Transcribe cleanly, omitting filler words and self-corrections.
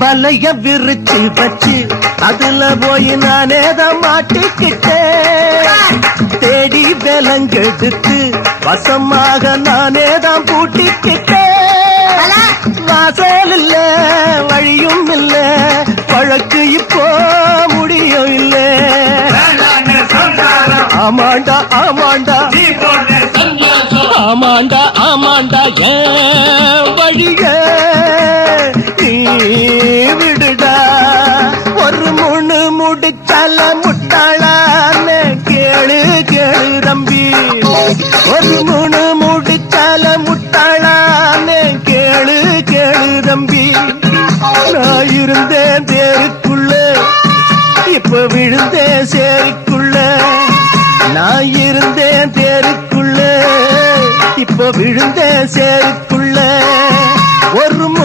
வலைய விரிச்சு வச்சு அதுல போய் நானேதான் மாட்டிக்கிட்டேன். தேடி விலங்கெடுத்து வசமாக நானேதான் பூட்டிக்கிட்டேன். வாசல் இல்ல வழியும் இல்ல வழக்கு இப்போ முடியும் இல்ல. ஆமாண்டா ஆமாண்டா ஆமாண்டா ஆமாண்டா ஏன் வழிய நீ விடுடா. ஒரு முணு முடிச்சால முட்டாளான்னு கேளு கேளு தம்பி. ஒரு முணு முடிச்சால முட்டாளான்னு கேளு கேளு தம்பி. நான் இருந்தேன் தேருக்குள்ள இப்ப விழுந்தேன் சேரிக்குள்ள. நான் இருந்தேன் தேருக்குள்ள இப்ப விழுந்தேன் சேரிக்குள்ள.